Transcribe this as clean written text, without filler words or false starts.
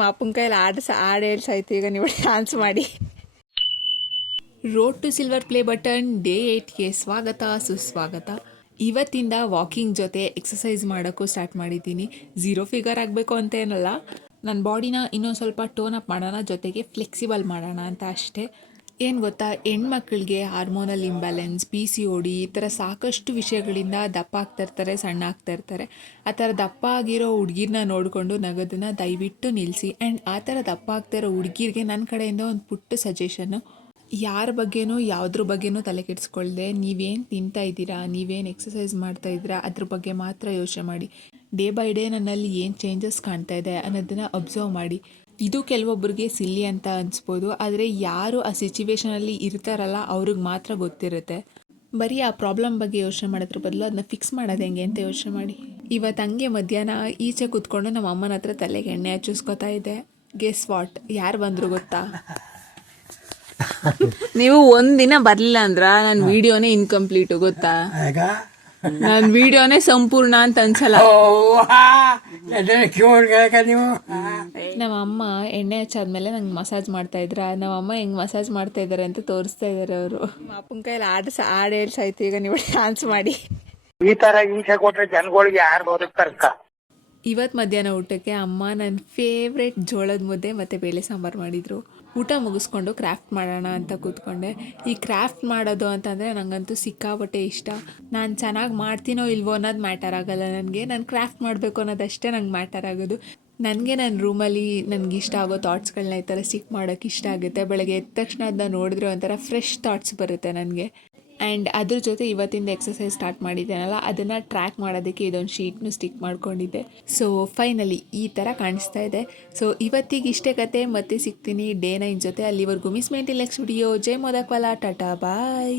ನಿಮ್ಮ ಅಪ್ಪನ ಕೈಯಲ್ಲಿ ಹಾಡು ಹೇಳ್ಸಾಯ್ತು. ಈಗ ನೀವು ಡ್ಯಾನ್ಸ್ ಮಾಡಿ. Road to silver play button day 8ಗೆ ಸ್ವಾಗತ ಸುಸ್ವಾಗತ. ಇವತ್ತಿಂದ ವಾಕಿಂಗ್ ಜೊತೆ ಎಕ್ಸಸೈಸ್ ಮಾಡೋಕ್ಕೂ ಸ್ಟಾರ್ಟ್ ಮಾಡಿದ್ದೀನಿ. ಝೀರೋ ಫಿಗರ್ ಆಗಬೇಕು ಅಂತ ಏನಲ್ಲ, ನನ್ನ ಬಾಡಿನ ಇನ್ನೊಂದು ಸ್ವಲ್ಪ ಟೋನ್ ಅಪ್ ಮಾಡೋಣ, ಜೊತೆಗೆ ಫ್ಲೆಕ್ಸಿಬಲ್ ಮಾಡೋಣ ಅಂತ ಅಷ್ಟೇ. ಏನು ಗೊತ್ತಾ, ಹೆಣ್ಮಕ್ಳಿಗೆ ಹಾರ್ಮೋನಲ್ ಇಂಬ್ಯಾಲೆನ್ಸ್, PCOD ಈ ಥರ ಸಾಕಷ್ಟು ವಿಷಯಗಳಿಂದ ದಪ್ಪ ಆಗ್ತಾ ಇರ್ತಾರೆ, ಸಣ್ಣ ಆಗ್ತಾ ಇರ್ತಾರೆ. ಆ ಥರ ದಪ್ಪ ಆಗಿರೋ ಹುಡುಗಿರನ್ನ ನೋಡಿಕೊಂಡು ನಗೋದನ್ನು ದಯವಿಟ್ಟು ನಿಲ್ಲಿಸಿ. ಆ್ಯಂಡ್ ಆ ಥರ ದಪ್ಪ ಆಗ್ತಾ ಇರೋ ಹುಡುಗಿರಿಗೆ ನನ್ನ ಕಡೆಯಿಂದ ಒಂದು ಪುಟ್ಟ ಸಜೆಷನ್ನು: ಯಾರ ಬಗ್ಗೆನೂ ಯಾವುದ್ರ ಬಗ್ಗೆನೂ ತಲೆ ಕೆಡಿಸ್ಕೊಳ್ದೆ ನೀವೇನು ತಿಂತಾ ಇದ್ದೀರಾ, ನೀವೇನು ಎಕ್ಸಸೈಸ್ ಮಾಡ್ತಾ ಇದ್ದೀರಾ ಅದ್ರ ಬಗ್ಗೆ ಮಾತ್ರ ಯೋಚನೆ ಮಾಡಿ. ಡೇ ಬೈ ಡೇ ನನ್ನಲ್ಲಿ ಏನು ಚೇಂಜಸ್ ಕಾಣ್ತಾ ಇದೆ ಅನ್ನೋದನ್ನು ಅಬ್ಸರ್ವ್ ಮಾಡಿ. ಇದು ಕೆಲವೊಬ್ಬರಿಗೆ ಸಿಲ್ಲಿ ಅಂತ ಅನಿಸ್ಬೋದು, ಆದರೆ ಯಾರು ಆ ಸಿಚುವೇಶನಲ್ಲಿ ಇರ್ತಾರಲ್ಲ ಅವ್ರಿಗೆ ಮಾತ್ರ ಗೊತ್ತಿರುತ್ತೆ. ಬರೀ ಆ ಪ್ರಾಬ್ಲಮ್ ಬಗ್ಗೆ ಯೋಚನೆ ಮಾಡೋದ್ರ ಬದಲು ಅದನ್ನ ಫಿಕ್ಸ್ ಮಾಡೋದು ಹೆಂಗೆ ಅಂತ ಯೋಚನೆ ಮಾಡಿ. ಇವತ್ತು ಹಂಗೆ ಮಧ್ಯಾಹ್ನ ಈಚೆ ಕೂತ್ಕೊಂಡು ನಮ್ಮ ಅಮ್ಮನ ಹತ್ರ ತಲೆಗೆ ಎಣ್ಣೆ ಹಚ್ಚಿಸ್ಕೊತಾ ಇದೆ. ಗೆಸ್ ವಾಟ್, ಯಾರು ಬಂದರು ಗೊತ್ತಾ? ನೀವು ಒಂದಿನ ಬರ್ಲಿಲ್ಲ ಅಂದ್ರ ನನ್ನ ವಿಡಿಯೋನೇ ಇನ್ಕಂಪ್ಲೀಟ್, ಗೊತ್ತಾ? ನನ್ನ ವಿಡಿಯೋನೇ ಸಂಪೂರ್ಣ ಅಂತ ಅನ್ಸಲ್ಲ. ನಮ್ಮ ಅಮ್ಮ ಎಣ್ಣೆ ಹಚ್ಚಾದ್ಮೇಲೆ ನಂಗೆ ಮಸಾಜ್ ಮಾಡ್ತಾ ಇದ್ರ. ನಮ್ಮ ಅಮ್ಮ ಹೆಂಗ್ ಮಸಾಜ್ ಮಾಡ್ತಾ ಇದಾರೆ ಅಂತ ತೋರಿಸ್ತಾ ಇದಾರೆ ಅವರು. ಅಪ್ಪನ ಕೈಯಲ್ಲಿ ಹಾಡು ಹೇಳ್ಸಾಯ್ತು. ಈಗ ನೀವು ಡ್ಯಾನ್ಸ್ ಮಾಡಿ. ಈ ತರ ಹಿಂಸೆ ಕೊಟ್ರೆ ಜನಗಳಿಗೆ ಯಾರು ಬದುಕ್ತಾರಕ್ಕ? ಇವತ್ತು ಮಧ್ಯಾಹ್ನ ಊಟಕ್ಕೆ ಅಮ್ಮ ನನ್ನ ಫೇವ್ರೆಟ್ ಜೋಳದ ಮುದ್ದೆ ಮತ್ತು ಬೇಳೆ ಸಾಂಬಾರು ಮಾಡಿದರು. ಊಟ ಮುಗಿಸ್ಕೊಂಡು ಕ್ರಾಫ್ಟ್ ಮಾಡೋಣ ಅಂತ ಕೂತ್ಕೊಂಡೆ. ಈ ಕ್ರಾಫ್ಟ್ ಮಾಡೋದು ಅಂತಂದರೆ ನನಗಂತೂ ಸಿಕ್ಕಾಪಟ್ಟೆ ಇಷ್ಟ. ನಾನು ಚೆನ್ನಾಗಿ ಮಾಡ್ತೀನೋ ಇಲ್ವೋ ಅನ್ನೋದು ಮ್ಯಾಟರ್ ಆಗೋಲ್ಲ ನನಗೆ. ನಾನು ಕ್ರಾಫ್ಟ್ ಮಾಡಬೇಕು ಅನ್ನೋದಷ್ಟೇ ನಂಗೆ ಮ್ಯಾಟರ್ ಆಗೋದು. ನನಗೆ ನನ್ನ ರೂಮಲ್ಲಿ ನನಗಿಷ್ಟ ಆಗೋ ಥಾಟ್ಸ್ಗಳನ್ನ ಈ ಥರ ಸ್ಟಿಕ್ ಮಾಡೋಕ್ಕೆ ಇಷ್ಟ ಆಗುತ್ತೆ. ಬೆಳಗ್ಗೆ ಎದ್ದ ತಕ್ಷಣ ಅದನ್ನ ನೋಡಿದ್ರೆ ಒಂಥರ ಫ್ರೆಶ್ ಥಾಟ್ಸ್ ಬರುತ್ತೆ ನನಗೆ. ಆ್ಯಂಡ್ ಅದ್ರ ಜೊತೆ ಇವತ್ತಿಂದ ಎಕ್ಸಸೈಸ್ ಸ್ಟಾರ್ಟ್ ಮಾಡಿದ್ದೇನಲ್ಲ, ಅದನ್ನು ಟ್ರ್ಯಾಕ್ ಮಾಡೋದಕ್ಕೆ ಇದೊಂದು ಶೀಟ್ನು ಸ್ಟಿಕ್ ಮಾಡ್ಕೊಂಡಿದ್ದೆ. ಸೊ ಫೈನಲಿ ಈ ಥರ ಕಾಣಿಸ್ತಾ ಇದೆ. ಸೊ ಇವತ್ತಿಗೆ ಇಷ್ಟೇ ಕತೆ. ಮತ್ತೆ ಸಿಗ್ತೀನಿ ಡೇ 9 ಜೊತೆ. ಅಲ್ಲಿವರೆಗೂ ಮಿಸ್ ಮೇಂಟಿಲ್ ನೆಕ್ಸ್ಟ್ ವಿಡಿಯೋ. ಜೈ ಮೋದಕ್ವಾಲ, ಟಾಟಾ ಬಾಯ್.